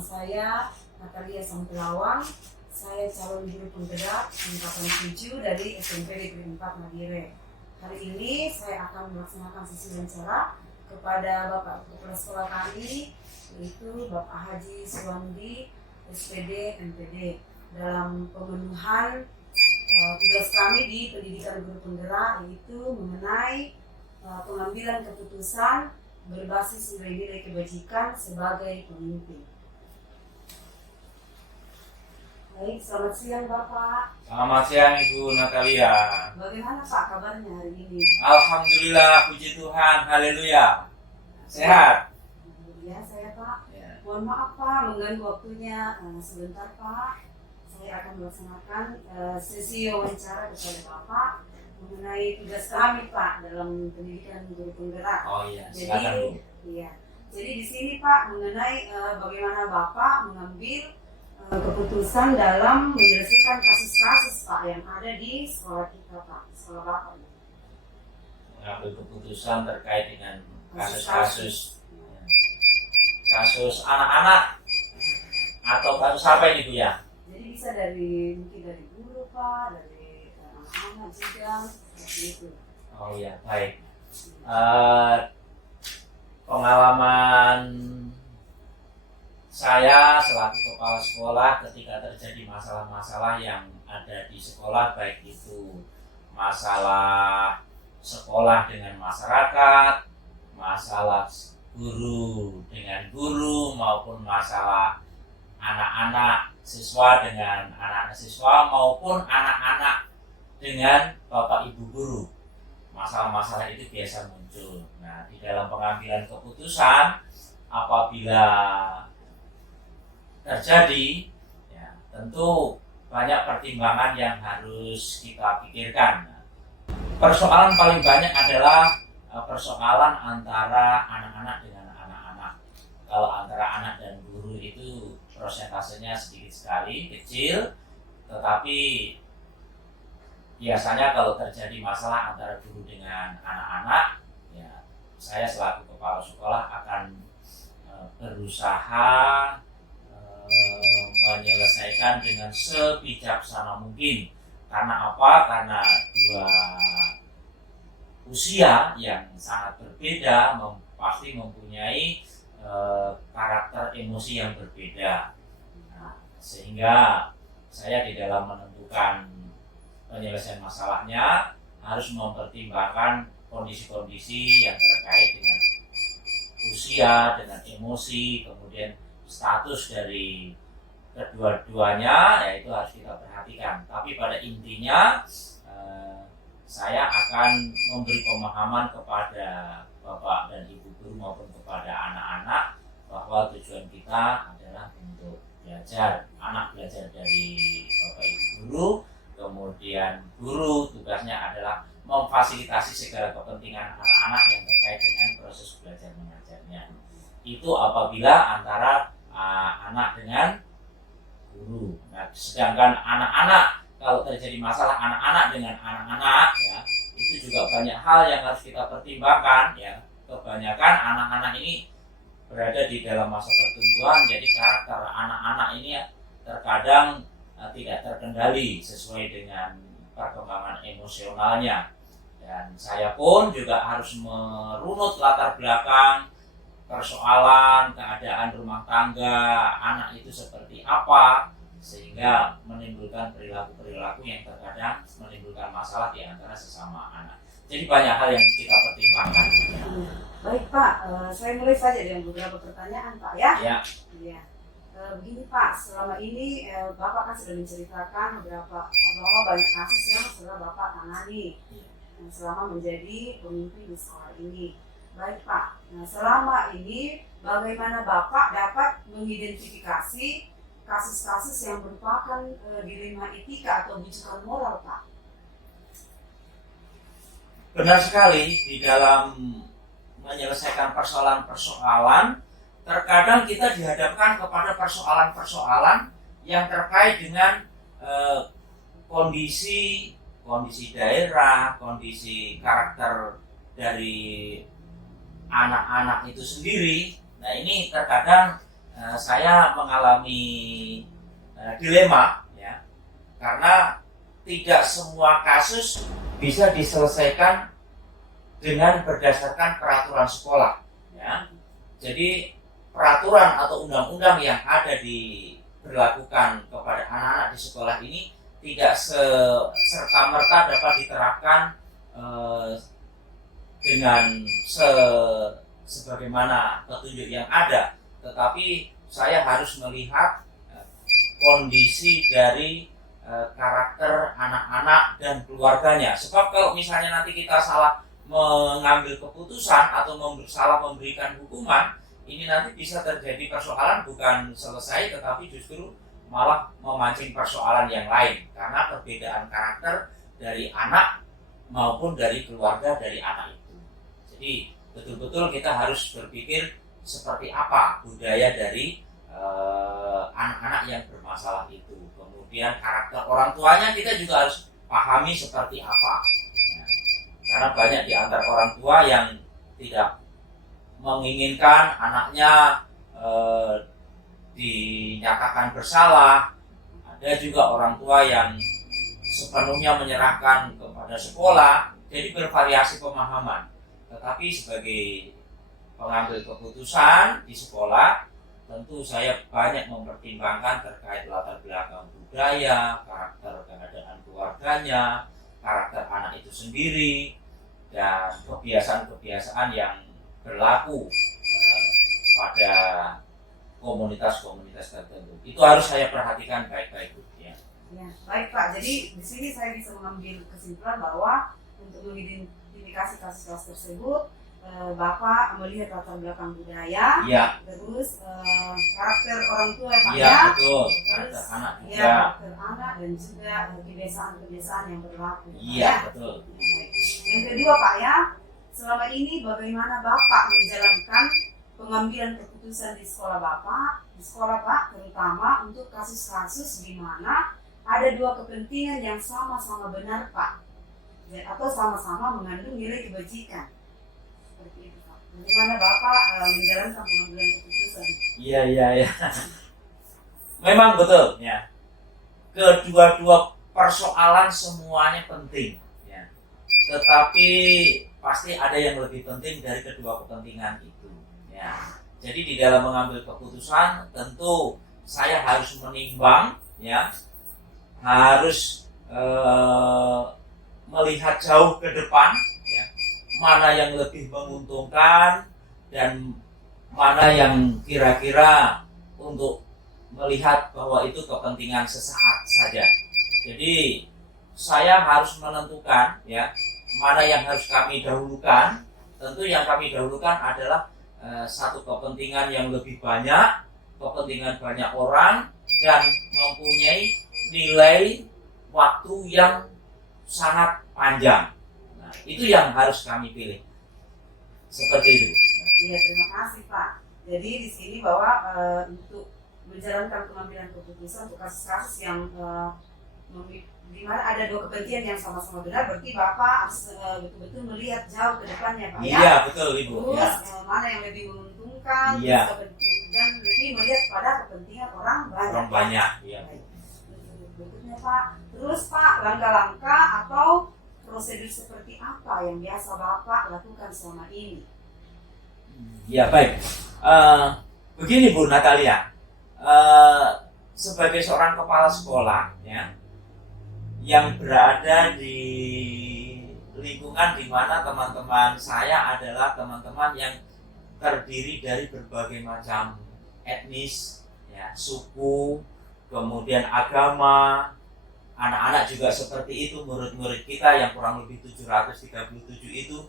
saya Natalia Sampulawang. Saya calon guru penggerak angkatan 7 dari SMP Negeri 4 Madire. Hari ini saya akan melaksanakan sesi wawancara kepada Bapak Kepala Sekolah kami, yaitu Bapak Haji Suwandi, SPD MPD, dalam pemenuhan tugas kami di pendidikan guru penggerak, yaitu mengenai pengambilan keputusan berbasis nilai-nilai kebajikan sebagai pemimpin. Baik, selamat siang Bapak. Selamat siang Ibu Natalia. Bagaimana Pak kabarnya hari ini? Alhamdulillah, puji Tuhan, haleluya. Sehat? Ya, saya Pak. Ya. Mohon maaf Pak, mengganggu waktunya sebentar Pak. Saya akan melaksanakan sesi wawancara kepada Bapak mengenai tugas kami Pak dalam pendidikan guru penggerak. Oh iya, silakan Bu. Iya. Jadi di sini Pak mengenai bagaimana Bapak mengambil keputusan dalam menyelesaikan kasus-kasus Pak yang ada di sekolah kita Pak, sekolah Bapak. Mengambil keputusan terkait dengan kasus-kasus anak-anak atau kasus apa ini Bu ya? Jadi bisa mungkin dari guru Pak, dari anak-anak juga seperti itu. Oh iya, baik. Pengalaman saya selaku kepala sekolah ketika terjadi masalah-masalah yang ada di sekolah, baik itu masalah sekolah dengan masyarakat, masalah guru dengan guru, maupun masalah anak-anak siswa dengan anak-anak siswa, maupun anak-anak dengan bapak ibu guru. Masalah-masalah itu biasa muncul. Nah, di dalam pengambilan keputusan apabila terjadi, ya, tentu banyak pertimbangan yang harus kita pikirkan. Persoalan paling banyak adalah persoalan antara anak-anak dengan anak-anak. Kalau antara anak dan guru itu prosentasenya sedikit sekali, kecil, tetapi biasanya kalau terjadi masalah antara guru dengan anak-anak, ya, saya selaku kepala sekolah akan berusaha menyelesaikan dengan sebijaksana mungkin. Karena apa? Karena dua usia yang sangat berbeda pasti mempunyai karakter emosi yang berbeda. Nah, sehingga saya di dalam menentukan penyelesaian masalahnya harus mempertimbangkan kondisi-kondisi yang terkait dengan usia, dengan emosi, kemudian status dari kedua-duanya, yaitu harus kita perhatikan. Tapi pada intinya saya akan memberi pemahaman kepada bapak dan ibu guru maupun kepada anak-anak bahwa tujuan kita adalah untuk belajar. Anak belajar dari bapak ibu guru, kemudian guru tugasnya adalah memfasilitasi segala kepentingan anak-anak yang terkait dengan proses belajar mengajarnya. Itu apabila antara anak dengan guru. Nah, sedangkan anak-anak, kalau terjadi masalah anak-anak dengan anak-anak, ya, itu juga banyak hal yang harus kita pertimbangkan. Ya, kebanyakan anak-anak ini berada di dalam masa pertumbuhan, jadi karakter anak-anak ini terkadang tidak terkendali sesuai dengan perkembangan emosionalnya. Dan saya pun juga harus merunut latar belakang persoalan, keadaan rumah tangga anak itu seperti apa, sehingga menimbulkan perilaku-perilaku yang terkadang menimbulkan masalah di antara sesama anak. Jadi banyak hal yang kita pertimbangkan. Baik Pak, saya mulai saja dengan beberapa pertanyaan Pak ya. Ya. Begini Pak, selama ini Bapak kan sudah menceritakan bahwa banyak kasus yang sudah Bapak tangani selama menjadi pemimpin di sekolah ini. Baik Pak, nah selama ini bagaimana Bapak dapat mengidentifikasi kasus-kasus yang merupakan dilema etika atau bujukan moral Pak? Benar sekali, di dalam menyelesaikan persoalan-persoalan, terkadang kita dihadapkan kepada persoalan-persoalan yang terkait dengan kondisi daerah, kondisi karakter dari anak-anak itu sendiri. Nah, ini terkadang saya mengalami dilema, ya, karena tidak semua kasus bisa diselesaikan dengan berdasarkan peraturan sekolah, ya. Jadi peraturan atau undang-undang yang ada diberlakukan kepada anak-anak di sekolah ini tidak serta-merta dapat diterapkan dengan sebagaimana petunjuk yang ada, tetapi saya harus melihat kondisi dari karakter anak-anak dan keluarganya. Sebab kalau misalnya nanti kita salah mengambil keputusan atau salah memberikan hukuman, ini nanti bisa terjadi persoalan, bukan selesai tetapi justru malah memancing persoalan yang lain karena perbedaan karakter dari anak maupun dari keluarga dari anak itu. Jadi betul-betul kita harus berpikir seperti apa budaya dari anak-anak yang bermasalah itu. Kemudian karakter orang tuanya kita juga harus pahami seperti apa. Ya. Karena banyak di antara orang tua yang tidak menginginkan anaknya dinyatakan bersalah. Ada juga orang tua yang sepenuhnya menyerahkan kepada sekolah. Jadi bervariasi pemahaman. Tetapi sebagai pengambil keputusan di sekolah, tentu saya banyak mempertimbangkan terkait latar belakang budaya, karakter keadaan keluarganya, karakter anak itu sendiri, dan kebiasaan-kebiasaan yang berlaku pada komunitas-komunitas tertentu. Itu harus saya perhatikan baik-baik, Bu. Ya. Ya, baik Pak. Jadi di sini saya bisa mengambil kesimpulan bahwa untuk mengidentifikasi kasus-kasus tersebut, Bapak melihat latar belakang budaya, Ya. terus karakter orang tua Pak, Iya, ya, betul. terus Karakter anak juga. ya, karakter anak dan juga kebiasaan-kebiasaan yang berlaku. Iya, Ya. betul. Baik. Yang kedua Pak ya, selama ini bagaimana Bapak menjalankan pengambilan keputusan di sekolah Pak, terutama untuk kasus-kasus di mana ada dua kepentingan yang sama-sama benar Pak, atau sama-sama mengandung nilai kebajikan. Seperti itu Pak. Bagaimana Bapak menjalankan pengambilan keputusan? Iya. Memang betul, ya. Kedua-dua persoalan semuanya penting, ya. Tetapi pasti ada yang lebih penting dari kedua kepentingan itu, ya. Jadi di dalam mengambil keputusan tentu saya harus menimbang, ya, harus melihat jauh ke depan, ya, mana yang lebih menguntungkan dan mana yang kira-kira untuk melihat bahwa itu kepentingan sesaat saja. Jadi saya harus menentukan, ya, mana yang harus kami dahulukan. Tentu yang kami dahulukan adalah satu kepentingan yang lebih banyak, kepentingan banyak orang, dan mempunyai nilai waktu yang sangat panjang. Nah, itu yang harus kami pilih. Seperti itu. Iya, terima kasih Pak. Jadi di sini bahwa untuk menjalankan pengambilan keputusan untuk kasus-kasus yang di mana ada dua kepentingan yang sama-sama benar, berarti Bapak harus betul-betul melihat jauh ke depannya Pak, ya. Iya, betul Ibu. Terus Ya. mana yang lebih menguntungkan, Iya. dan lebih melihat pada kepentingan orang banyak. Orang banyak, ya. Baik. Berikutnya Pak, terus Pak, langkah-langkah atau prosedur seperti apa yang biasa Bapak lakukan selama ini? Ya, baik. Begini Bu Natalia, sebagai seorang kepala sekolah, ya, yang berada di lingkungan di mana teman-teman saya adalah teman-teman yang terdiri dari berbagai macam etnis, ya, suku, kemudian agama. Anak-anak juga seperti itu, murid-murid kita yang kurang lebih 737 itu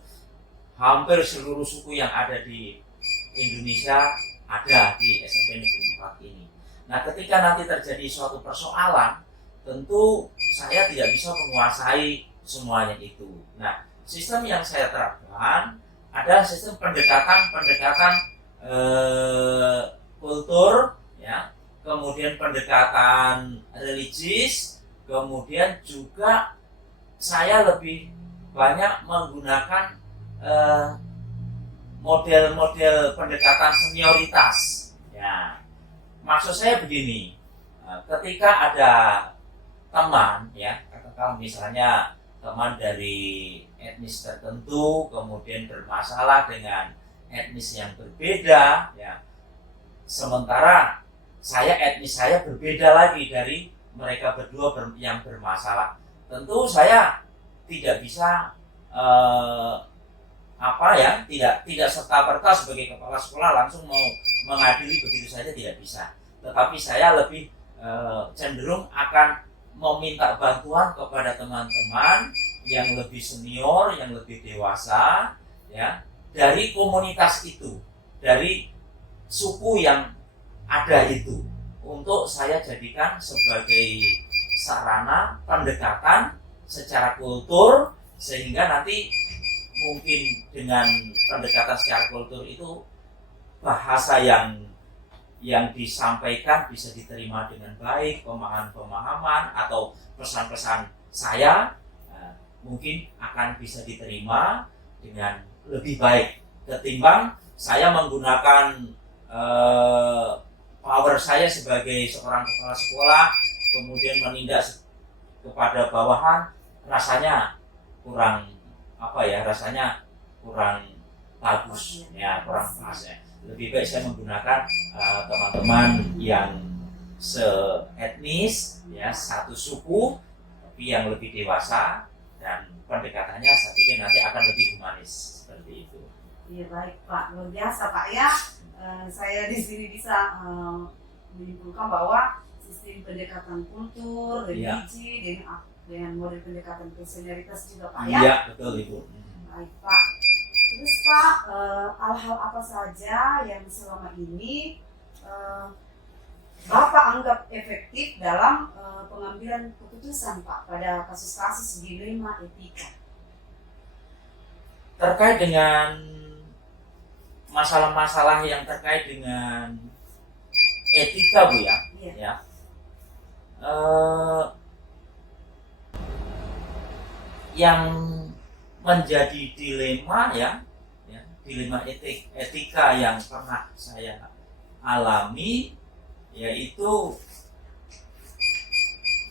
hampir seluruh suku yang ada di Indonesia ada di SMP Negeri 4 ini. Nah, ketika nanti terjadi suatu persoalan, tentu saya tidak bisa menguasai semuanya itu. Nah, sistem yang saya terapkan adalah sistem pendekatan kultur, ya, kemudian pendekatan religius, kemudian juga saya lebih banyak menggunakan model-model pendekatan senioritas, ya. maksud saya begini, ketika ada teman, ya, katakan misalnya teman dari etnis tertentu kemudian bermasalah dengan etnis yang berbeda, ya, sementara etnis saya berbeda lagi dari mereka berdua yang bermasalah, tentu saya tidak bisa tidak serta-merta sebagai kepala sekolah langsung mau mengadili begitu saja, tidak bisa. Tetapi saya lebih cenderung akan meminta bantuan kepada teman-teman yang lebih senior, yang lebih dewasa, ya, dari komunitas itu, dari suku yang ada itu, untuk saya jadikan sebagai sarana pendekatan secara kultur, sehingga nanti mungkin dengan pendekatan secara kultur itu bahasa yang disampaikan bisa diterima dengan baik, pemahaman-pemahaman atau pesan-pesan saya mungkin akan bisa diterima dengan lebih baik ketimbang saya menggunakan power saya sebagai seorang kepala sekolah kemudian menindak kepada bawahan, rasanya kurang bagus, ya, kurang pas, ya. Lebih baik saya menggunakan teman-teman yang seetnis, ya, satu suku tapi yang lebih dewasa, dan pendekatannya saya pikir nanti akan lebih humanis seperti itu. Iya, baik Pak, luar biasa Pak, ya. Saya di sini bisa menyimpulkan bahwa sistem pendekatan kultur, religi, dengan model pendekatan senioritas juga Pak, ya. Iya, betul Ibu. Baik Pak. Terus Pak, hal-hal apa saja yang selama ini Bapak anggap efektif dalam pengambilan keputusan Pak pada kasus-kasus dilema etika? Terkait dengan masalah-masalah yang terkait dengan etika, Bu, ya. Iya. Ya. Yang menjadi dilema, dilema etika yang pernah saya alami, yaitu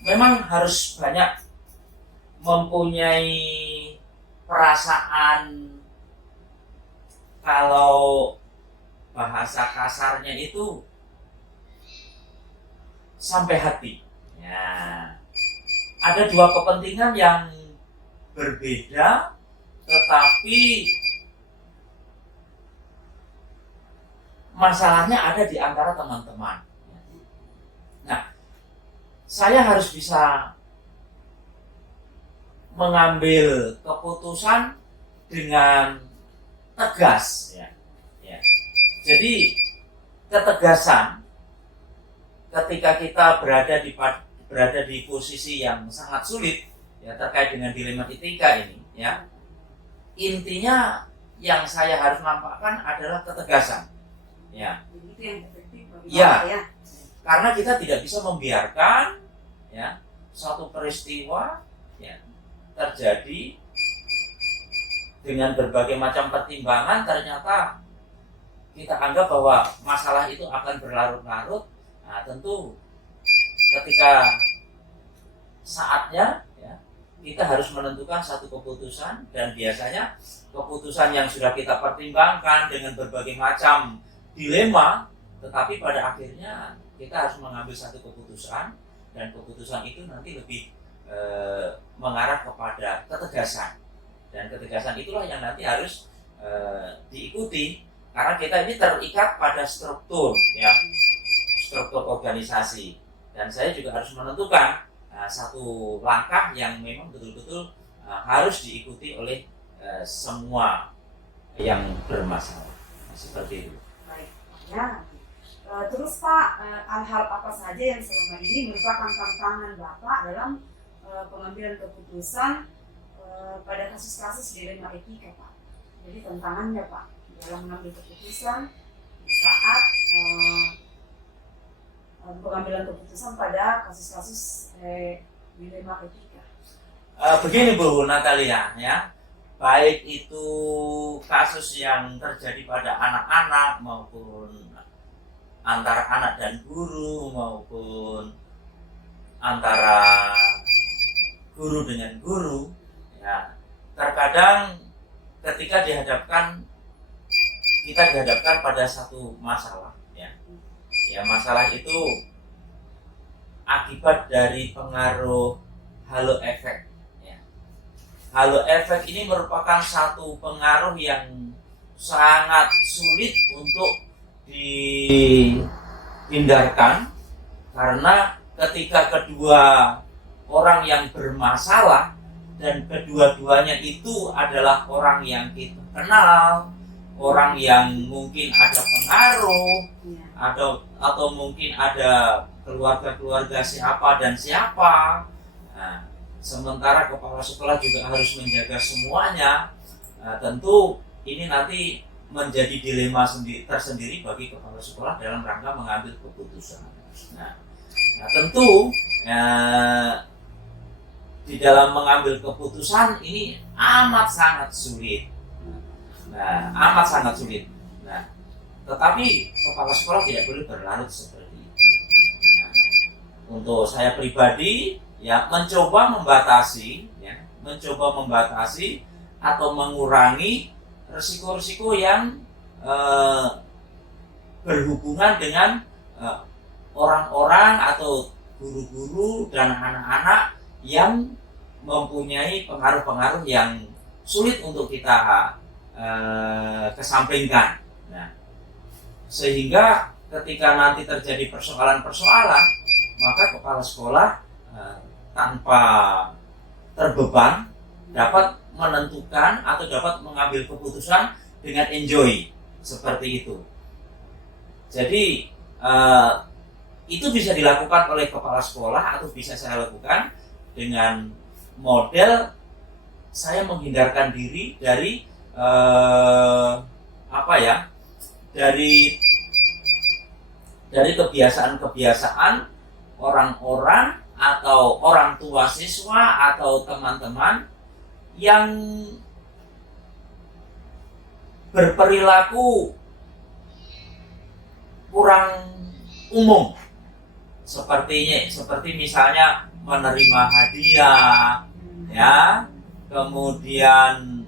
memang harus banyak mempunyai perasaan, kalau bahasa kasarnya itu sampai hati. Ya. Ada dua kepentingan yang berbeda, tetapi masalahnya ada di antara teman-teman. Nah, saya harus bisa mengambil keputusan dengan tegas, ya. Jadi ketegasan ketika kita berada di posisi yang sangat sulit, ya, terkait dengan dilema etika ini, ya, intinya yang saya harus nampakkan adalah ketegasan, ya. Itu yang efektif bagi Ya. Bapak, ya. Karena kita tidak bisa membiarkan, ya, suatu peristiwa, ya, terjadi dengan berbagai macam pertimbangan, ternyata kita anggap bahwa masalah itu akan berlarut-larut. Nah, tentu ketika saatnya, ya, kita harus menentukan satu keputusan, dan biasanya keputusan yang sudah kita pertimbangkan dengan berbagai macam dilema, tetapi pada akhirnya kita harus mengambil satu keputusan, dan keputusan itu nanti lebih mengarah kepada ketegasan, dan ketegasan itulah yang nanti harus diikuti, karena kita ini terikat pada struktur, ya, struktur organisasi, dan saya juga harus menentukan satu langkah yang memang betul-betul harus diikuti oleh semua yang bermasalah, seperti itu. Baik, ya. Terus Pak, hal-hal apa saja yang selama ini merupakan tantangan Bapak dalam pengambilan keputusan pada kasus-kasus dilema etika, Pak? Jadi tantangannya Pak dalam mengambil keputusan saat pengambilan keputusan pada kasus-kasus dilema etika. Begini Bu Natalia, ya, baik itu kasus yang terjadi pada anak-anak maupun antara anak dan guru maupun antara guru dengan guru, ya, terkadang ketika kita dihadapkan pada satu masalah, ya masalah itu akibat dari pengaruh halo efek. Ya. Halo efek ini merupakan satu pengaruh yang sangat sulit untuk dihindarkan, karena ketika kedua orang yang bermasalah dan kedua-duanya itu adalah orang yang kita kenal, orang yang mungkin ada pengaruh, atau mungkin ada keluarga-keluarga siapa dan siapa. Nah, sementara kepala sekolah juga harus menjaga semuanya. Nah, tentu ini nanti menjadi dilema tersendiri bagi kepala sekolah dalam rangka mengambil keputusan. Nah tentu di dalam mengambil keputusan ini amat sangat sulit. Nah, tetapi kepala sekolah tidak boleh berlarut seperti itu. Nah, untuk saya pribadi, ya mencoba membatasi atau mengurangi risiko-risiko yang berhubungan dengan orang-orang atau guru-guru dan anak-anak yang mempunyai pengaruh-pengaruh yang sulit untuk kita kesampingkan. Nah, sehingga ketika nanti terjadi persoalan-persoalan, maka kepala sekolah tanpa terbeban dapat menentukan atau dapat mengambil keputusan dengan enjoy seperti itu. Jadi itu bisa dilakukan oleh kepala sekolah atau bisa saya lakukan dengan model saya menghindarkan diri dari dari kebiasaan-kebiasaan orang-orang atau orang tua siswa atau teman-teman yang berperilaku kurang umum, seperti misalnya menerima hadiah, ya, kemudian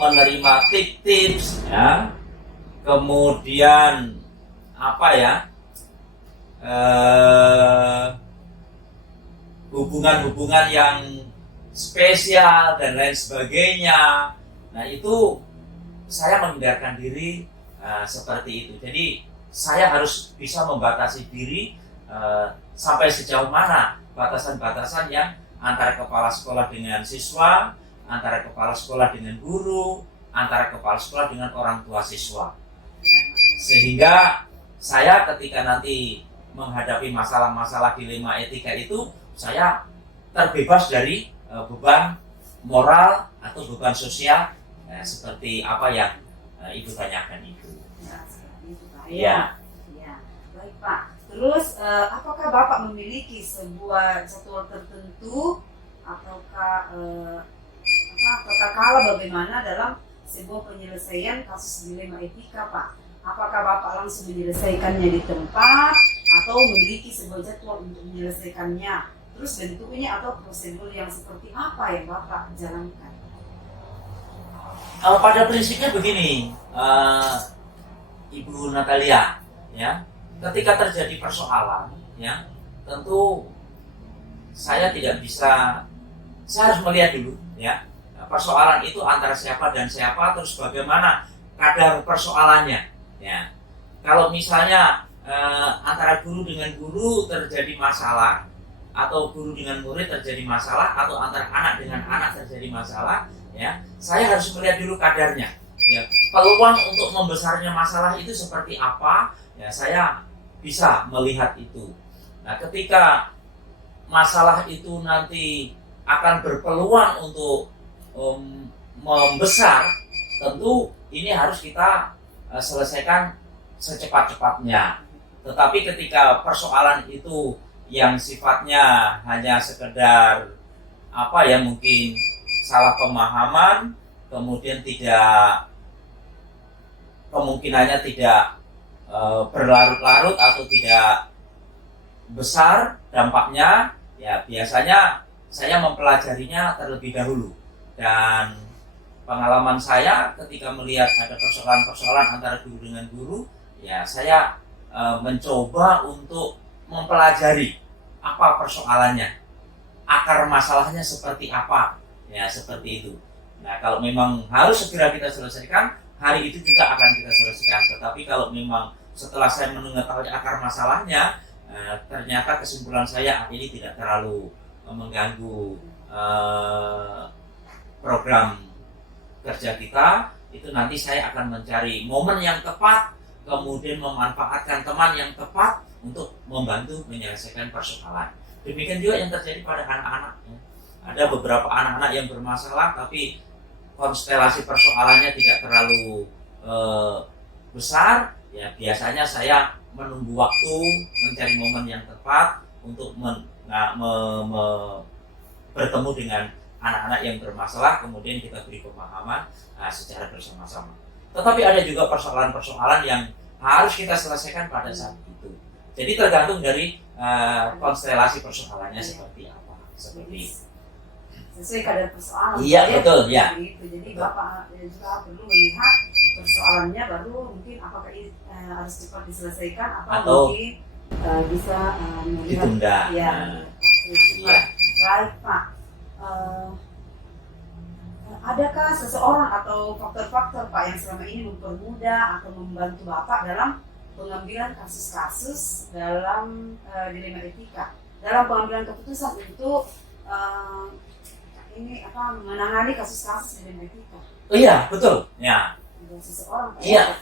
menerima tips, ya, kemudian hubungan-hubungan yang spesial dan lain sebagainya. Nah, itu saya menghindarkan diri seperti itu. Jadi saya harus bisa membatasi diri sampai sejauh mana batasan-batasan yang antara kepala sekolah dengan siswa, antara kepala sekolah dengan guru, antara kepala sekolah dengan orang tua siswa. Sehingga saya ketika nanti menghadapi masalah-masalah dilema etika itu, saya terbebas dari beban moral atau beban sosial seperti apa yang Ibu tanyakan itu. Ya. Baik Pak. Terus apakah Bapak memiliki sebuah jadwal tertentu ataukah kala bagaimana dalam sebuah penyelesaian kasus dilema etika Pak? Apakah Bapak langsung menyelesaikannya di tempat atau memiliki sebuah jadwal untuk menyelesaikannya? Terus bentuknya atau prosedur yang seperti apa yang Bapak jalankan? Pada prinsipnya begini, Ibu Natalia, ya, ketika terjadi persoalan, ya, tentu saya harus melihat dulu, ya, persoalan itu antara siapa dan siapa, terus bagaimana kadar persoalannya, ya. Kalau misalnya antara guru dengan guru terjadi masalah, atau guru dengan murid terjadi masalah, atau antara anak dengan anak terjadi masalah, ya, saya harus melihat dulu kadarnya, ya, peluang untuk membesarnya masalah itu seperti apa, ya, saya bisa melihat itu. Nah, ketika masalah itu nanti akan berpeluang untuk membesar, tentu ini harus kita selesaikan secepat-cepatnya. Tetapi ketika persoalan itu yang sifatnya hanya sekedar mungkin salah pemahaman, kemudian kemungkinannya tidak berlarut-larut atau tidak besar dampaknya, ya biasanya saya mempelajarinya terlebih dahulu. Dan pengalaman saya ketika melihat ada persoalan-persoalan antara guru dengan guru, ya saya mencoba untuk mempelajari apa persoalannya, akar masalahnya seperti apa, ya seperti itu. Nah, kalau memang harus segera kita selesaikan, hari itu juga akan kita selesaikan. Tetapi kalau memang setelah saya mengetahui akar masalahnya, ternyata kesimpulan saya ini tidak terlalu mengganggu program kerja kita, itu nanti saya akan mencari momen yang tepat, kemudian memanfaatkan teman yang tepat untuk membantu menyelesaikan persoalan. Demikian juga yang terjadi pada anak-anak. Ada beberapa anak-anak yang bermasalah, tapi konstelasi persoalannya tidak terlalu besar. Ya biasanya saya menunggu waktu, mencari momen yang tepat untuk bertemu dengan anak-anak yang bermasalah, kemudian kita beri pemahaman secara bersama-sama. Tetapi ada juga persoalan-persoalan yang harus kita selesaikan pada saat itu. Jadi tergantung dari konstelasi persoalannya seperti apa, seperti itu. Sesuai kadar persoalan. Iya betul ya. Jadi Bapak juga perlu melihat persoalannya, baru mungkin apakah harus cepat diselesaikan atau mungkin bisa melihat ditunda. Ya, iya. Baik Pak. Adakah seseorang atau faktor-faktor Pak yang selama ini mempermudah atau membantu Bapak dalam pengambilan kasus-kasus dalam dilema etika, dalam pengambilan keputusan untuk menangani kasus-kasus dilema etika? Oh iya betul ya. Seseorang Pak, iya.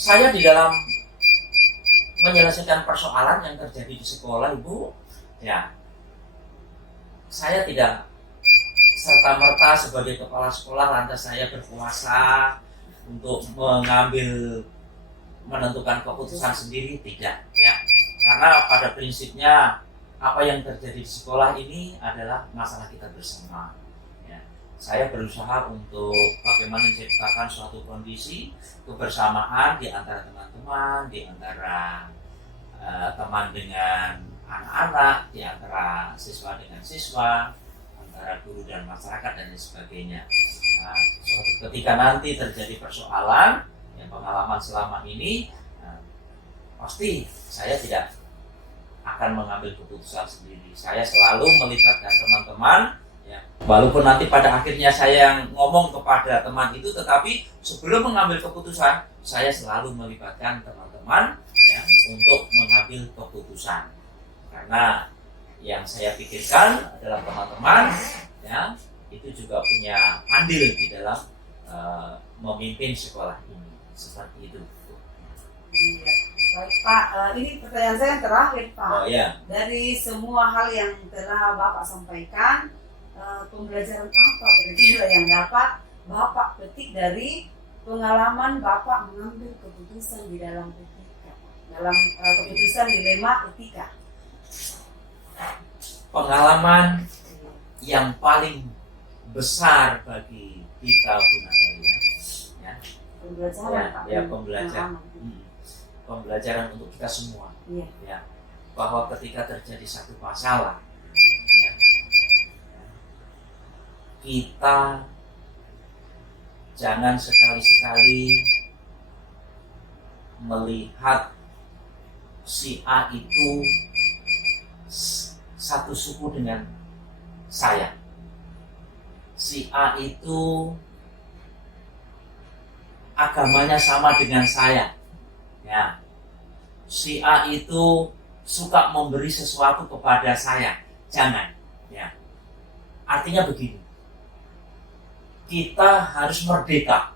Saya di dalam menyelesaikan persoalan yang terjadi di sekolah, Ibu, ya saya tidak serta-merta sebagai kepala sekolah lantas saya berkuasa untuk menentukan keputusan sendiri, tidak ya. Karena pada prinsipnya apa yang terjadi di sekolah ini adalah masalah kita bersama ya. Saya berusaha untuk bagaimana menciptakan suatu kondisi kebersamaan di antara teman-teman, di antara teman dengan anak-anak, di antara siswa dengan siswa, antara guru dan masyarakat dan lain sebagainya. Suatu ketika nanti terjadi persoalan, yang pengalaman selama ini, pasti saya tidak akan mengambil keputusan sendiri. Saya selalu melibatkan teman-teman, ya. Walaupun nanti pada akhirnya saya yang ngomong kepada teman itu, tetapi sebelum mengambil keputusan, saya selalu melibatkan teman-teman ya, untuk mengambil keputusan. Karena yang saya pikirkan adalah teman-teman ya, itu juga punya andil di dalam memimpin sekolah ini, seperti itu. Iya. Baik Pak, ini pertanyaan saya yang terakhir Pak. Oh, iya. Dari semua hal yang telah Bapak sampaikan, pembelajaran apa kira-kira yang dapat Bapak petik dari pengalaman Bapak mengambil keputusan di dalam etika, dalam keputusan dilema etika? Pengalaman yang paling besar bagi kita Bu Natalia, ya. Pembelajaran Pak. Ya, pembelajaran. Pembelajaran untuk kita semua, ya, bahwa ketika terjadi satu masalah, ya, kita jangan sekali-sekali melihat si A itu satu suku dengan saya, si A itu agamanya sama dengan saya. Ya, si A itu suka memberi sesuatu kepada saya, jangan. Ya, artinya begini, kita harus merdeka,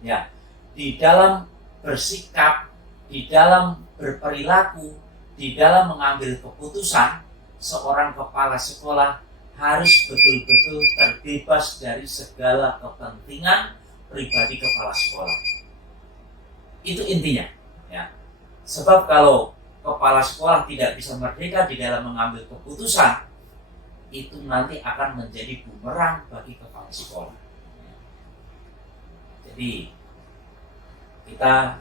ya, di dalam bersikap, di dalam berperilaku, di dalam mengambil keputusan. Seorang kepala sekolah harus betul-betul terbebas dari segala kepentingan pribadi kepala sekolah. Itu intinya. Ya. Sebab kalau kepala sekolah tidak bisa merdeka di dalam mengambil keputusan, itu nanti akan menjadi bumerang bagi kepala sekolah. Jadi kita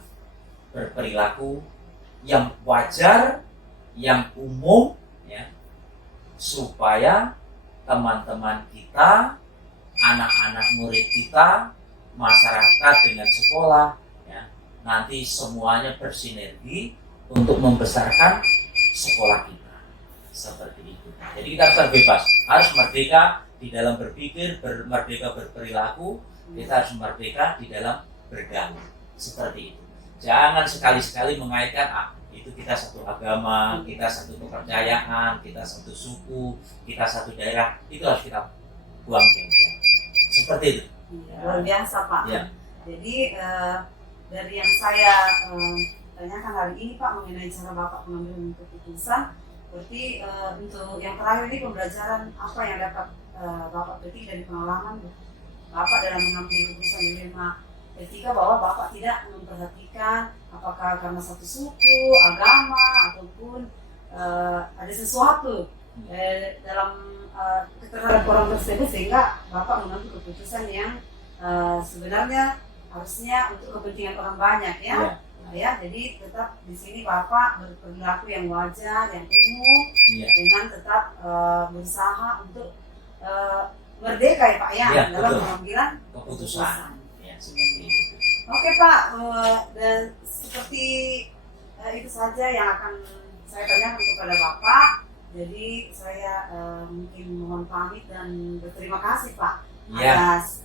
berperilaku yang wajar, yang umum, ya, supaya teman-teman kita, anak-anak murid kita, masyarakat dengan sekolah, ya, nanti semuanya bersinergi untuk membesarkan sekolah kita. Seperti itu. Jadi kita harus bebas, harus merdeka di dalam berpikir, merdeka berperilaku, kita harus merdeka di dalam bergaul. Seperti itu. Jangan sekali-sekali mengaitkan itu kita satu agama, kita satu kepercayaan, kita satu suku, kita satu daerah, itu harus kita buang jauh. Seperti itu. Luar biasa Pak. Ya. Jadi dari yang saya tanyakan hari ini Pak mengenai cara Bapak mengambil keputusan, berarti untuk yang terakhir ini pembelajaran apa yang dapat Bapak petik dari pengalaman Bapak dalam mengambil keputusan dilema ketika bahwa Bapak tidak memperhatikan apakah karena satu suku, agama, ataupun ada sesuatu dalam terhadap orang tersebut sehingga Bapak mengambil keputusan yang sebenarnya harusnya untuk kepentingan orang banyak ya. Ya, jadi tetap di sini Bapak berperilaku yang wajar, yang umum, dengan tetap berusaha untuk merdeka ya Pak ya, dalam pengambilan keputusan. Ya, seperti itu. Oke Pak, dan seperti itu saja yang akan saya tanyakan kepada Bapak. Jadi saya mungkin mohon pamit dan berterima kasih Pak atas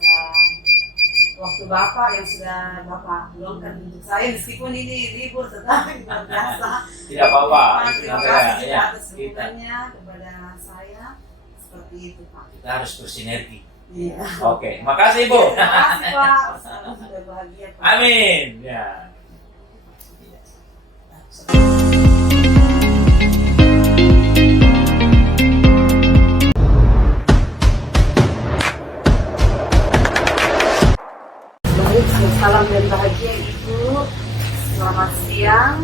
waktu Bapak yang sudah Bapak luangkan untuk saya, meskipun ini libur tetapi luar biasa. Tidak apa-apa. Terima kasih juga atas dukungannya kepada saya. Seperti itu Pak. Kita harus bersinergi. Iya. Oke, makasih Ibu. Terima kasih Pak. Selalu sudah bahagia Pak. Amin. Ya. Salam dan bahagia Ibu. Selamat siang.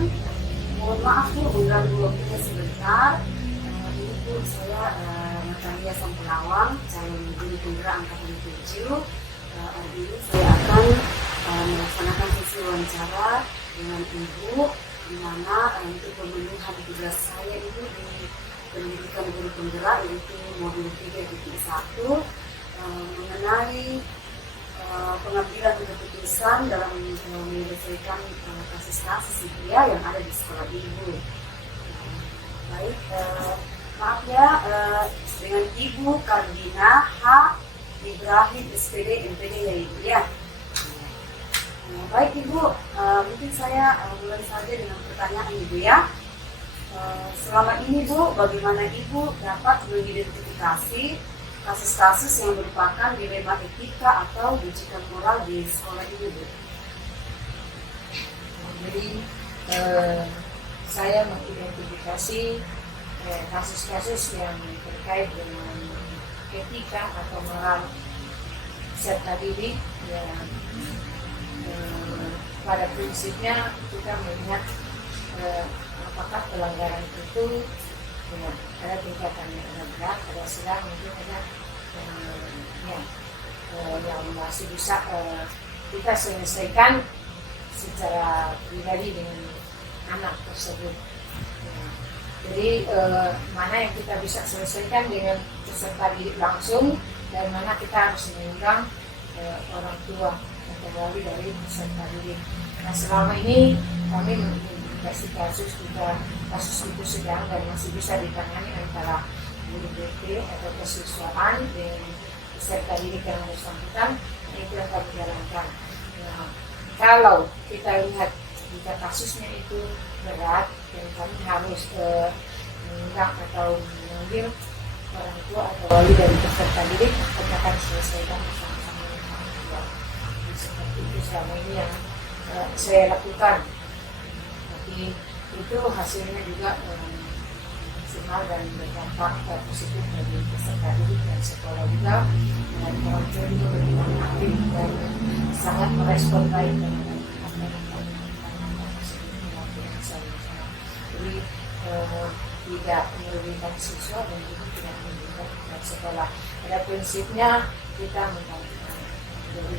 Mohon maaf Bu, mengganggu waktunya sebentar. Ini Bu, saya Natalia Sampulawang, calon guru penggerak angkatan 7. Hari ini saya akan melaksanakan sesi wawancara dengan Ibu, di mana untuk pemenuhan tugas saya Ibu di pendidikan guru penggerak yaitu modul 3.1 mengenai pengambilan keputusan dalam menyelesaikan kasus-kasus yang ada di sekolah Ibu. Baik, maaf ya, dengan Ibu Kardina H. Ibrahim SPD MPD ya Ibu ya. Baik Ibu, mungkin saya mulai saja dengan pertanyaan Ibu ya. Selama ini Bu, bagaimana Ibu dapat mengidentifikasi kasus-kasus yang merupakan dilema etika atau bisikan moral di sekolah ini Bu? Jadi saya mengidentifikasi kasus-kasus yang terkait dengan etika atau moral serta didik yang pada prinsipnya kita melihat apakah pelanggaran itu ada tingkatan yang berat, ada sedang, mungkin ada yang masih bisa kita selesaikan secara pribadi dengan anak tersebut. Jadi mana yang kita bisa selesaikan dengan peserta didik langsung dan mana kita harus mengundang orang tua atau wali dari peserta didik. Nah selama ini kami mengidentifikasi kasus itu sedang dan masih bisa ditangani antara guru BP atau kesiswaan dengan peserta didik yang bersangkutan, itu yang kami jalankan. Nah, kalau kita lihat jika kasusnya itu berat dan kami harus mengundang atau mengambil orang tua atau wali dari peserta didik, kami akan selesaikan bersama-sama dengan orang tua. Seperti itu selama ini yang saya lakukan. Tapi itu hasilnya juga maksimal dan berdampak positif bagi peserta didik dan sekolah juga, dan orang tua juga berjalan aktif dan sangat merespon baik dengan apa yang kami lakukan. Jadi tidak merugikan siswa dan juga tidak merugikan sekolah. Pada prinsipnya kita membangun. Jadi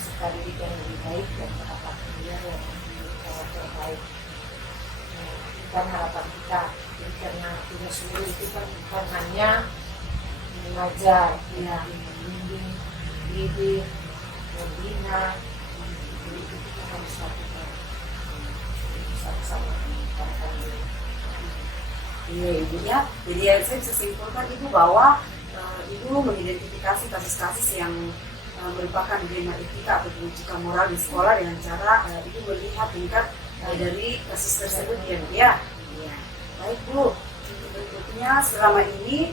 peserta didik yang lebih baik dan harapan dia yang terbaik. Bukan harapan kita. Jadi karena tugas guru itu kan bukan hanya mengajar, ya, membimbing, didik, membina. Jadi itu kita harus lakukan sama-sama meningkatkan diri. Iya Ibu ya. Jadi yang saya bisa simpulkan Ibu bahwa Ibu mengidentifikasi kasus-kasus yang merupakan dilema etika atau etika moral di sekolah dengan cara Ibu melihat tingkat dari kasus tersebut ya. Baik Bu, untuk berikutnya selama ini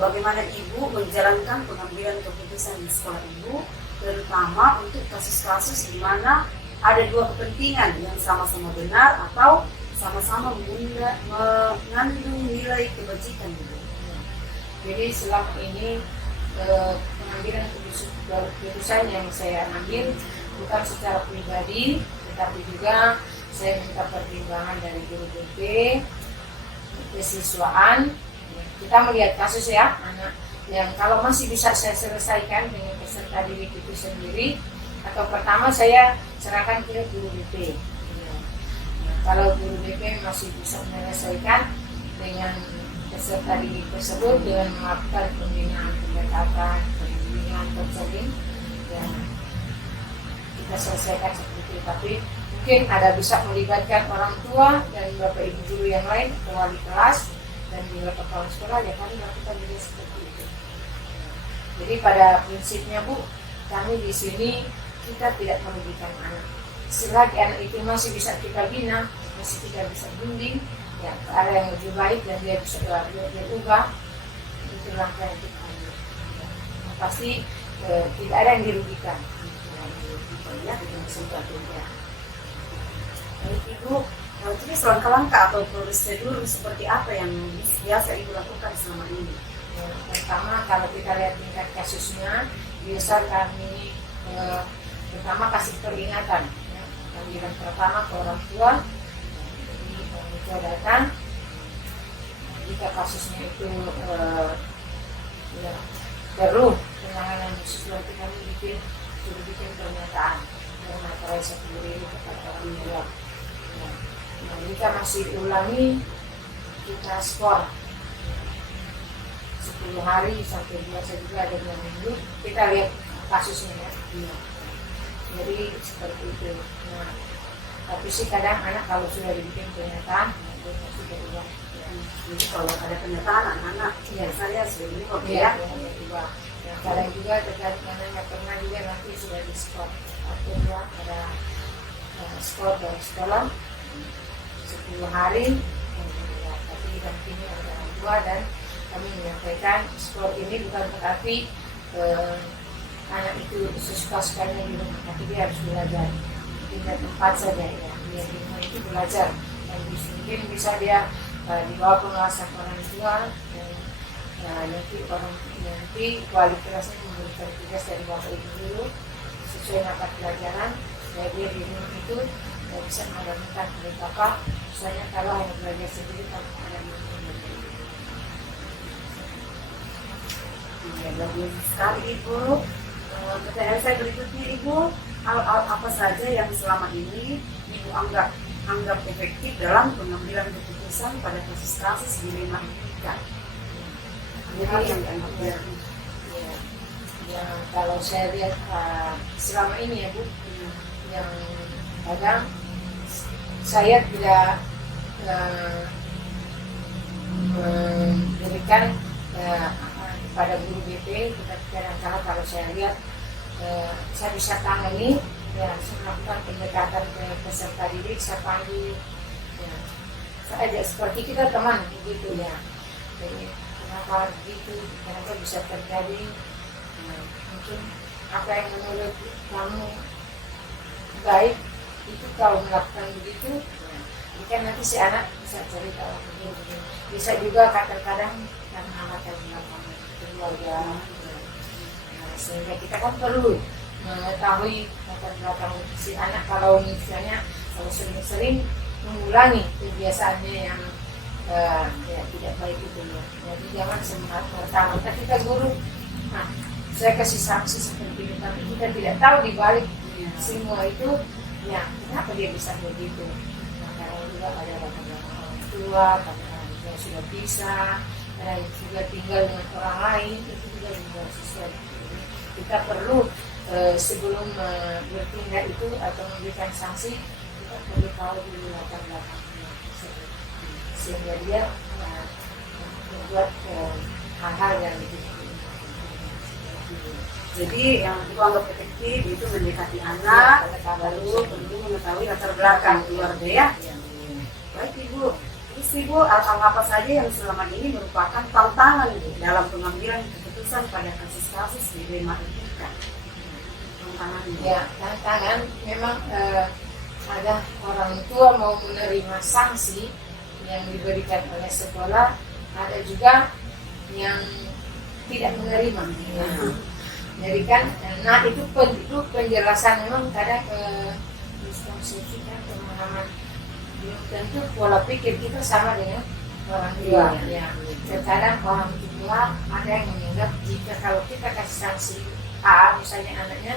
bagaimana Ibu menjalankan pengambilan keputusan di sekolah Ibu, terutama untuk kasus-kasus di mana ada dua kepentingan yang sama-sama benar atau sama-sama mengandung nilai kebajikan Ibu. Jadi selama ini pengambilan keputusan yang saya ambil bukan secara pribadi, tetapi juga saya minta pertimbangan dari guru BP, kesiswaan. Kita melihat kasus ya, anak yang kalau masih bisa saya selesaikan dengan peserta didik itu sendiri, atau pertama saya serahkan ke guru BP. Kalau guru BP masih bisa menyelesaikan dengan peserta didik tersebut dengan melakukan pembinaan pendekatan, pembimbingan, konseling, dan kita selesaikan seperti itu. Tapi mungkin ada bisa melibatkan orang tua dan bapak ibu guru yang lain, wali kelas dan juga kepala sekolah, ya kami lakukan juga seperti itu. Jadi pada prinsipnya Bu, kami di sini kita tidak merugikan anak. Selagi anak itu masih bisa kita bina, masih kita bisa bimbing, ya ke arah yang lebih baik dan dia bisa berubah, itu langkah yang kita ambil. Pasti tidak ada yang dirugikan. Ya, dengan sebagainya. Baik Ibu, terus langkah-langkah atau prosedur seperti apa yang biasa Ibu lakukan selama ini? Pertama, kalau kita lihat tingkat kasusnya, biasa kami pertama kasih peringatan, ya. Panggilan pertama ke orang tua. Jadi orang tua datang, jika kasusnya itu ya, perlu penanganan khusus, nanti kami bikin pernyataan yang materai sendiri kepada orang tua. Nah, jika masih ulangi, kita skor 10 hari sampai biasa juga ada 2 minggu, kita lihat kasusnya ya. Jadi seperti itu. Nah, tapi sih kadang anak kalau sudah dibikin pernyataan, itu pasti berubah. Jadi kalau ada pernyataan anak-anak, ya saya sudah ini kok Iya, ya. berubah. Nah, kadang juga terkait dengan yang pernah juga nanti sudah di skor. Artinya ada skor dari sekolah 10 hari, ya, tapi didampingi oleh orang tua dan kami menyampaikan skor ini bukan berarti anak itu sesuka-sukanya di rumah, tapi dia harus belajar di tempat saja ya. Dia di rumah itu belajar dan mungkin bisa dia di bawah pengawasan orang tua dan nanti wali kelasnya memberikan tugas dari bapak ibu dulu sesuai mata pelajaran, supaya dia di rumah itu bisa mengajarkan dari bapak. Misalnya kalau hanya belajar sendiri tanpa ada di rumah. Ya, bagus sekali Ibu. Pertanyaan saya berikutnya Ibu, hal apa saja yang selama ini Ibu anggap efektif dalam pengambilan keputusan pada kasus-kasus dilema etika? Hal yang dianggap ya, kalau saya lihat selama ini ya Bu, yang kadang saya tidak memberikan pada guru BP, tetapi kadang-kadang kalau saya lihat saya bisa tangani, ya, saya melakukan pendekatan ke peserta didik, saya panggil, ya, saya ajak seperti kita teman begitu ya. Jadi kenapa begitu, kenapa bisa terjadi, mungkin apa yang menurut kamu baik itu kalau melakukan begitu, kan nanti si anak bisa cerita begini. Bisa juga kadang-kadang karena latar belakang keluarga, sehingga kita kan perlu mengetahui latar belakang si anak. Kalau misalnya kalau sering-sering mengulangi kebiasaannya yang ya, tidak baik itu ya. Jadi jangan sempat pertama kita guru. Nah, saya kasih sanksi seperti itu, tapi kita tidak tahu di balik semua itu ya kenapa dia bisa begitu. Nah, karena juga ada latar belakang orang tua, karena orang tua sudah pisah, karena juga tinggal dengan orang lain, itu juga sesuatu. Jadi kita perlu sebelum bertindak itu atau memberikan sanksi, kita perlu tahu dulu latar belakangnya, sehingga dia membuat hal-hal yang lebih. Jadi yang itu anggap efektif itu mendekati anak, lalu perlu mengetahui latar belakang keluarga ya. Baik Ibu, terus Ibu apa saja yang selama ini merupakan tantangan dalam pengambilan keputusan pada kasus-kasus dilema etika? Tantangannya. Ya, tantangan memang ada orang tua mau menerima sanksi yang diberikan oleh sekolah, ada juga yang tidak menerima. Jadi kan, nah itu penjelasan memang kadang miskonsepsi kan, pemahaman belum tentu pola pikir kita sama dengan orang tua. Ya, terkadang orang tua ada yang menganggap jika kalau kita kasih sanksi A misalnya anaknya,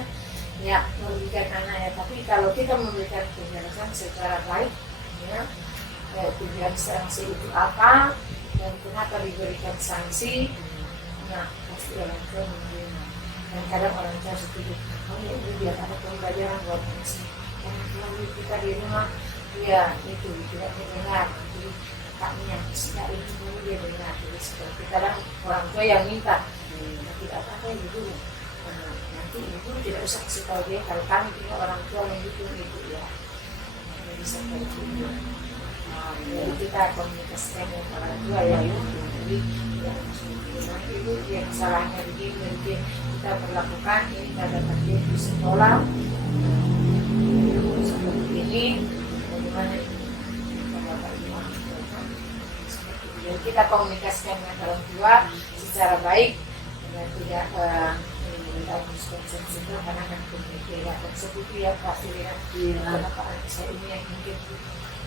ya merugikan anaknya. Tapi kalau kita memberikan penjelasan secara baik, ya tujuan sanksi itu apa dan kenapa diberikan sanksi, nah pasti orang tua menerima. Dan kadang orang tua setuju, oh ya itu biar ada pembelajaran buat sih. Karena kalau kita di rumah, ya itu tidak mendengar. Jadi kami yang tidak ini dia dengar. Jadi seperti kadang orang tua yang minta, tidak apa-apa ibu. Nanti ibu tidak usah kasih tahu dia kalau kami punya orang tua mendukung ibu ya. Jadi seperti itu. Jadi kita komunikasikan dengan orang tua ya. Jadi ya nanti ibu yang salahnya begini kita berlakukan ini pada kerja di sekolah seperti ini, bagaimana jadi kita komunikasikan dengan orang tua secara baik dan tidak menimbulkan miskonsepsi itu, karena kan berbeda konsep itu ya pasti ya kenapa anak saya ini yang mungkin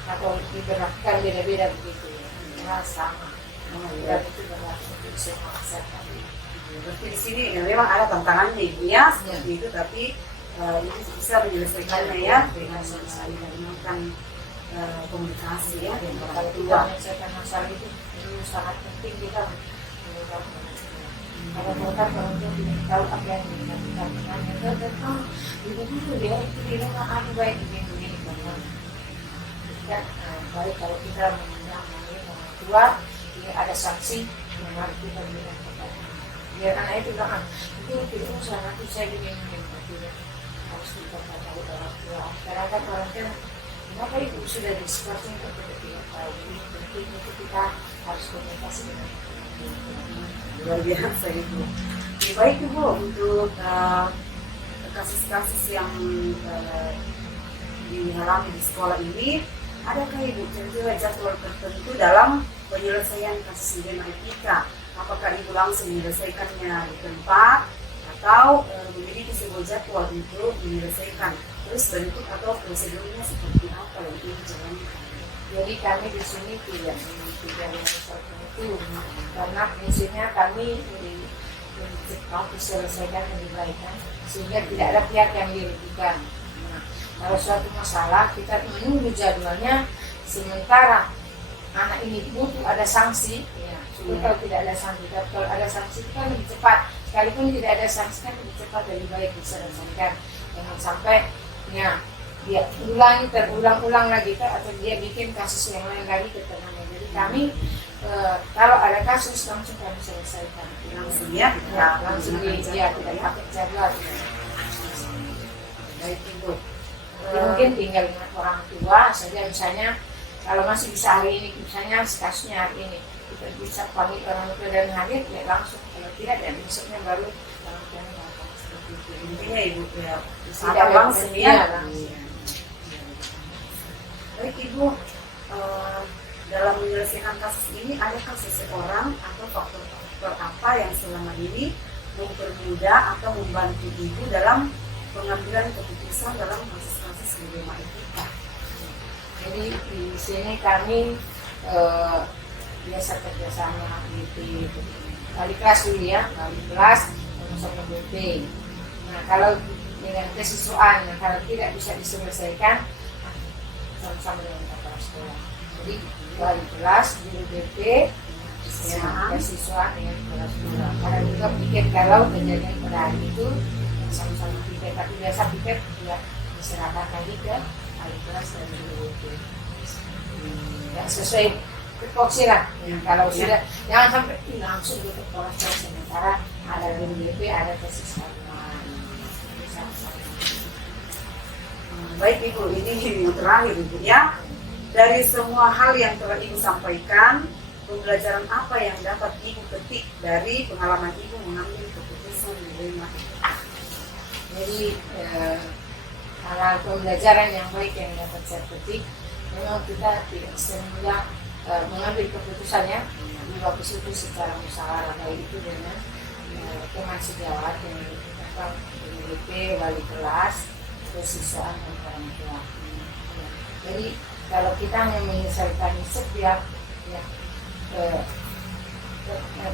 atau diberlakukan beda-beda begitu ya sama dan itu berlaku untuk semua masyarakat. Berarti di sini ya, memang ada tantangannya Ibu ya seperti itu, tapi ini bisa menyelesaikannya ya dengan menggunakan komunikasi ya dengan orang tua. Menyelesaikan masalah itu sangat penting kita melakukan. Kalau mereka orang tua tidak tahu apa yang kita tanya, dan ibu dulu dia itu di rumah ada baik begini karena kan baik kalau kita mengenai orang tua ini ada sanksi yang harus kita berikan kepada biar anak itu bilang itu tidak usah nanti saya begini harus kita tahu orang tua karena kan orang tua kenapa itu sudah diskusi untuk tidak tahu jadi penting itu kita harus komunikasi dengan luar biasa Ibu. Baik Ibu, untuk kasus-kasus yang dialami di sekolah ini, adakah Ibu jadwal tertentu dalam penyelesaian kasus dilema etika? Apakah Ibu langsung menyelesaikannya di tempat atau memiliki sebuah jadwal untuk menyelesaikan? Terus bentuk atau prosedurnya seperti apa yang Ibu jalankan? Jadi kami di sini tidak seperti itu karena prinsipnya kami mau diselesaikan lebih baik sehingga tidak ada pihak yang dirugikan. Nah, kalau suatu masalah kita menunggu jadwalnya sementara anak ini butuh ada sanksi, ya. Kalau tidak ada sanksi, kalau ada sanksi itu kan lebih cepat. Sekalipun tidak ada sanksi kan lebih cepat, lebih baik diselesaikan. Jangan sampai ya dia terulang-ulang lagi atau dia bikin kasus yang lain lagi ketenangan. Jadi kami kalau ada kasus langsung kami selesaikan. Langsung ya, langsung dia tidak pakai jadwal. Baik Ibu. Mungkin tinggal dengan orang tua saja misalnya kalau masih bisa hari ini misalnya kasusnya hari ini kita bisa panggil orang tua dan hadir ya langsung, kalau tidak ya besoknya baru orang tua melakukan seperti itu. Intinya Ibu ya Tidak langsung ya. Baik Ibu, dalam menyelesaikan kasus ini adakah seseorang atau faktor apa yang selama ini mempermudah atau membantu Ibu dalam pengambilan keputusan dalam kasus-kasus dilema etika? Jadi di sini kami biasa kerjasama di wali kelas dulu ya, wali kelas sama-sama BP. Nah kalau dengan kesiswaan, kalau tidak bisa diselesaikan sama-sama dengan kepala sekolah. Jadi wali kelas, guru BP, siswa dengan kepala sekolah. Karena juga pikir kalau kejadian pada hari itu sama-sama pikir, tapi biasa pikir tidak diserahkan lagi ke wali kelas dan guru BP. Yang sesuai tupoksi lah. Kalau sudah jangan sampai langsung ke kepala sekolah, sementara ada guru BP, ada siswa. Baik Ibu, ini yang terakhir Ibu ya. Dari semua hal yang telah Ibu sampaikan, pembelajaran apa yang dapat Ibu petik dari pengalaman Ibu mengambil keputusan di rumah? Jadi hal pembelajaran yang baik yang dapat saya petik, memang kita tidak semula mengambil keputusannya di waktu itu secara musyawarah, baik itu dengan teman sejawat dengan BP, wali kelas, kesiswaan dan orang tua. Jadi kalau kita menyelesaikan setiap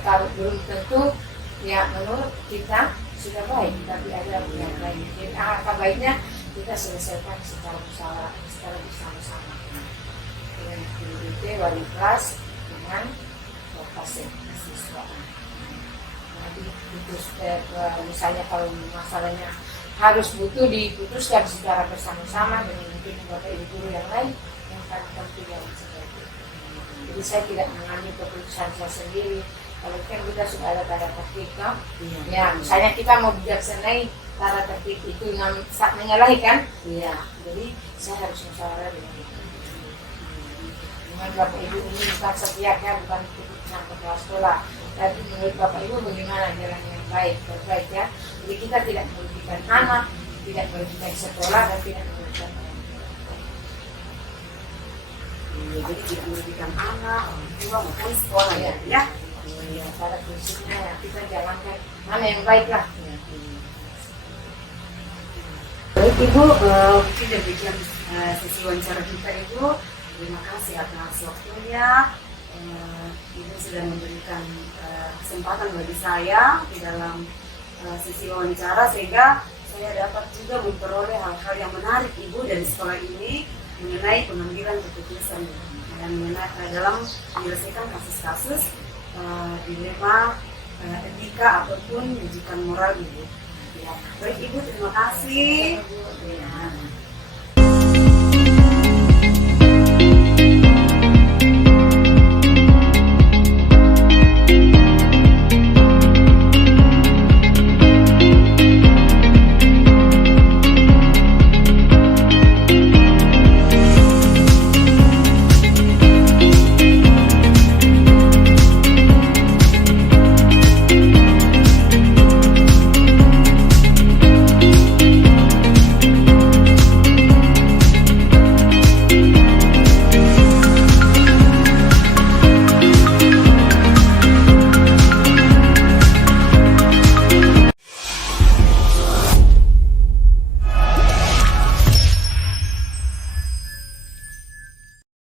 kalau belum tentu ya menurut kita sudah baik, tapi ada yang lain. Jadi alangkah baiknya kita selesaikan secara musyawarah, secara bersama-sama dengan BP, wali kelas dengan lokasi kesiswaan. Nanti misalnya kalau masalahnya harus butuh diputuskan secara bersama-sama dengan mungkin bapak ibu guru yang lain yang sangat penting yang seperti itu. Jadi saya tidak mengambil keputusan saya sendiri. Kalau kan kita sudah ada tanda tertib, ya misalnya kita mau bijaksanai tanda tertib itu menyalahi kan, ya jadi saya harus musyawarah dengan bapak ibu ini bukan sepihak ya, bukan keputusan kepala sekolah. Tapi menurut bapak ibu bagaimana jalan yang terbaik ya. Jadi kita tidak merugikan anak, tidak merugikan sekolah, dan tidak merugikan orang tua. Jadi tidak merugikan anak, orang tua maupun sekolah ya. Ya. Ya, pada prinsipnya ya, kita jalankan mana yang baik lah. Ya. Baik Ibu, mungkin demikian sesi wawancara kita Ibu. Terima kasih atas waktunya. Ibu sudah memberikan kesempatan bagi saya di dalam sesi wawancara, sehingga saya dapat juga memperoleh hal-hal yang menarik Ibu dari sekolah ini mengenai pengambilan keputusan dan dalam menyelesaikan kasus-kasus dilema etika ataupun rujukan moral Ibu. Ya. Baik Ibu, terima kasih. Ya.